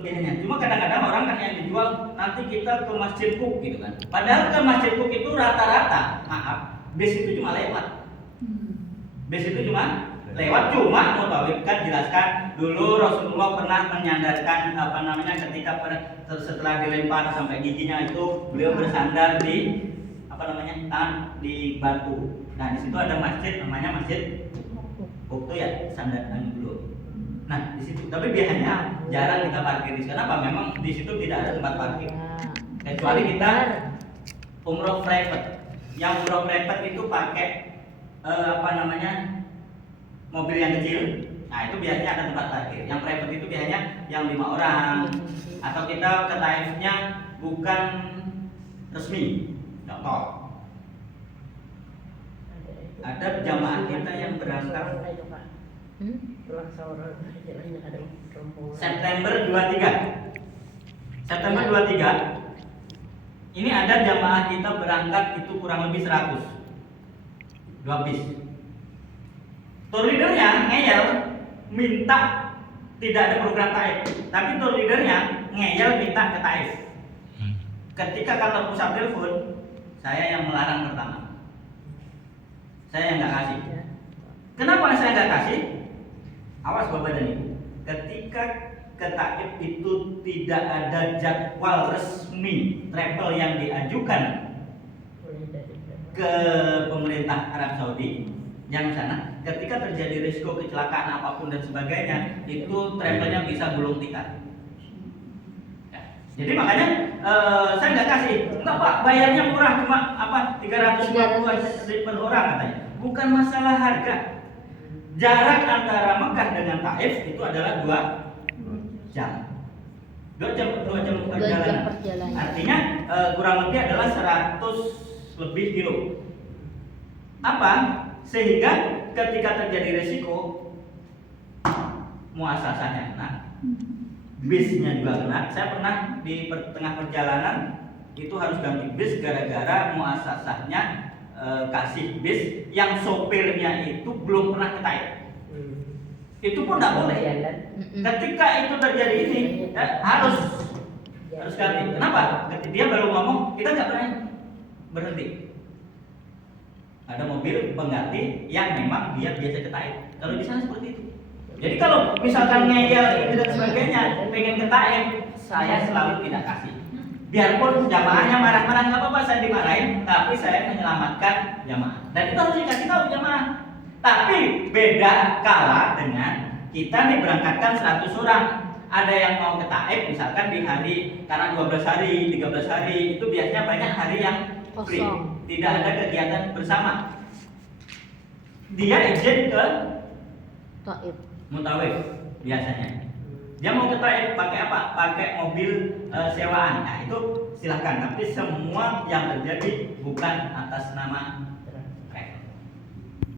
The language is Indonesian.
kelebihannya. Cuma kadang-kadang orang kan yang dijual nanti kita ke Masjid Cook gitu kan. Padahal ke Masjid Cook itu rata-rata, maaf, bis itu cuma lewat. Bis itu cuma lewat, cuma Mutawif kan jelaskan dulu Rasulullah pernah menyandarkan ketika setelah dilempar sampai giginya itu beliau bersandar di di batu. Nah, di situ ada masjid namanya Masjid Cook ya, sandaran dulu. Nah, di situ tapi biasanya jarang kita parkir di sana. Kenapa? Memang di situ tidak ada tempat parkir. Kecuali kita umroh private. Yang umroh private itu pakai mobil yang kecil. Nah, itu biasanya ada tempat parkir. Yang private itu biasanya yang 5 orang. Atau kita ke taifnya bukan resmi. Contoh, ada jamaah kita yang berangkat September 23. September 23. Ini ada jamaah kita berangkat itu kurang lebih 100. 2 bis. Tour leadernya ngeyel minta tidak ada program taif, tapi tour leadernya ngeyel minta ke taif. Ketika kantor pusat telepon, saya yang melarang pertama. Saya yang nggak kasih. Kenapa saya nggak kasih? Awas Bapak dan Ibu. Ketika ke taif itu tidak ada jadwal resmi travel yang diajukan ke pemerintah Arab Saudi yang sana, ketika terjadi risiko kecelakaan apapun dan sebagainya, itu travelnya bisa gulung tikar. Ya. Jadi makanya saya nggak kasih. Enggak Pak, bayarnya murah, cuma 350 per orang katanya. Bukan masalah harga. Jarak antara Mekah dengan Taif itu adalah 2 jam. 2 jam perjalanan. Artinya kurang lebih adalah 100 lebih kilo. Apa? Sehingga ketika terjadi risiko, muasasahnya kena, bisnya juga kena. Saya pernah di tengah perjalanan itu harus ganti bis gara-gara muasasahnya kasih bis yang sopirnya itu belum pernah ke Taif. Itu pun tidak boleh. Ketika itu terjadi ini harus ganti. Kenapa? Ketika dia baru ngomong, kita nggak pernah berhenti. Ada mobil pengganti yang memang dia biasa ke Taif. Kalau di sana seperti itu. Jadi kalau misalkan ngeyel dan sebagainya, pengen ke Taif, saya selalu tidak kasih. Biarpun jamaahnya marah-marah, nggak apa-apa, saya dimarahin, tapi saya menyelamatkan jamaah. Dan itu harus dikasih tahu jamaah. Tapi beda kala dengan kita nih berangkatkan 100 orang. Ada yang mau ke Taif misalkan di hari, karena 12 hari, 13 hari, itu biasanya banyak hari yang free, tidak ada kegiatan bersama. Dia izin ke Taif, Mutawif biasanya. Dia mau ke Taif pakai apa? Pakai mobil sewaan. Nah itu silahkan. Tapi semua yang terjadi bukan atas nama